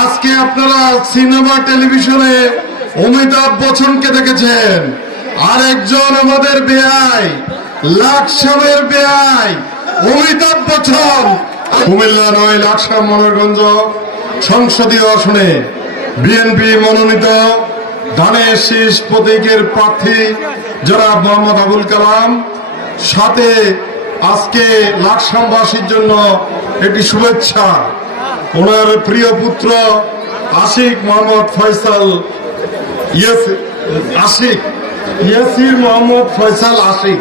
আজকে আপনারা সিনেমা, টেলিভিশনে অমিতাভ বচ্চনকে দেখেছেন। আর একজন আমাদের বেআই, লাকসামের বেআই, অমিতাভ বচ্চন। কুমিল্লা নয়, লাকসাম মনোরগঞ্জ সংসদীয় আসনে বিএনপি মনোনীত ধানের শীষ প্রতীকের প্রার্থী যারা মোহাম্মদ আবুল কালাম। সাথে আজকে লাকসামবাসীর জন্য একটি শুভেচ্ছা। ওনার প্রিয় পুত্র আশিক মোহাম্মদ ফয়সাল আশিক। ইয়াসির মোহাম্মদ ফয়সাল আশিক।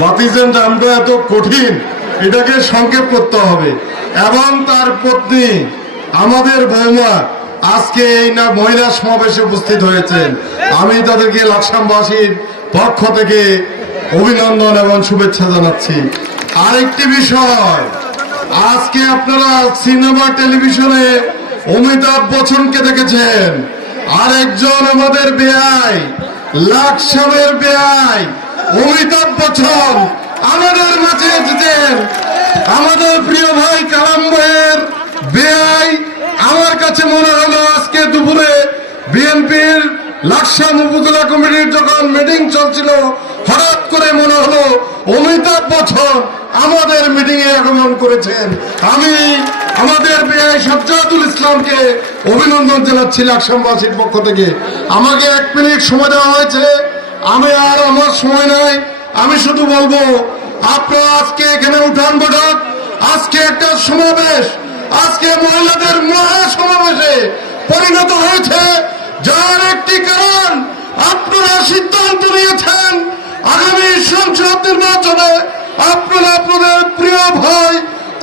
বাতিজের নামটা এত কঠিন, এটাকে সংক্ষেপ করতে হবে। এবং তার পত্নী, আমাদের বৌমা, আজকে এই না মহিলা সমাবেশে উপস্থিত হয়েছেন। আমি তাদেরকে লাকসামবাসীর পক্ষ থেকে অভিনন্দন এবং শুভেচ্ছা জানাচ্ছি। আরেকটি বিষয় আজকে আপনারা সিনেমা, টেলিভিশনে অমিতাভ বচ্চনকে দেখেছেন। আর একজন আমাদের বেআই লাকসামের বেআই, অমিতাভ বচ্চন। আমাদের মাঝে এসেছেন আমাদের প্রিয় ভাই কালাম ভাইয়ের বেআই। আমার কাছে মনে হলো আজকে দুপুরে বিএনপির লাকসাম উপজেলা কমিটির যখন মিটিং চলছিল, হঠাৎ করে মনে হলো অমিতাভ বচ্চন আমাদের মিটিং এ আগমন করেছেন। আমি আমাদের সাজ্জাদুল ইসলামকে অভিনন্দন জানাচ্ছি লাকসামবাসীর পক্ষ থেকে। আমাকে এক মিনিট সময় দেওয়া হয়েছে। আমি আর আমার সময় নাই। আমি শুধু বলব, আপনারা আজকে এখানে উঠান বৈঠক আজকে একটা সমাবেশ, আজকে মহিলাদের মহা সমাবেশে পরিণত হয়েছে। যার একটি কারণ, আপনারা সিদ্ধান্ত নিয়েছেন আগামী সংসদ নির্বাচনে আপনারা আপনাদের প্রিয় ভাই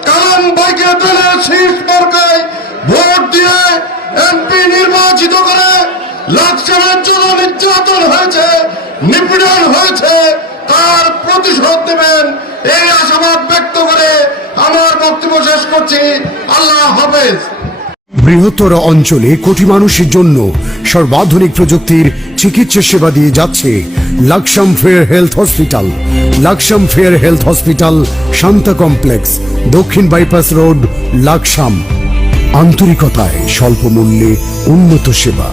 কালাম ভাইকে দলের শীর্ষ মার্কায় ভোট দিয়ে এমপি নির্বাচিত করে জন্য নির্যাতন হয়েছে, নিপীড়ন হয়েছে, তার প্রতিশোধ নেবেন এই আশাবাদ ব্যক্ত করে আমার বক্তব্য শেষ করছি। আল্লাহ হাফেজ। বৃহত্তর অঞ্চলে কোটি মানুষের জন্য সর্বাধুনিক প্রযুক্তির চিকিৎসা সেবা দিয়ে যাচ্ছে Laksam fair health hospital Laksam fair health hospital Shanta complex দক্ষিণ বাইপাস রোড লাকসাম আন্তরিকতায় স্বল্প মূল্যে উন্নত সেবা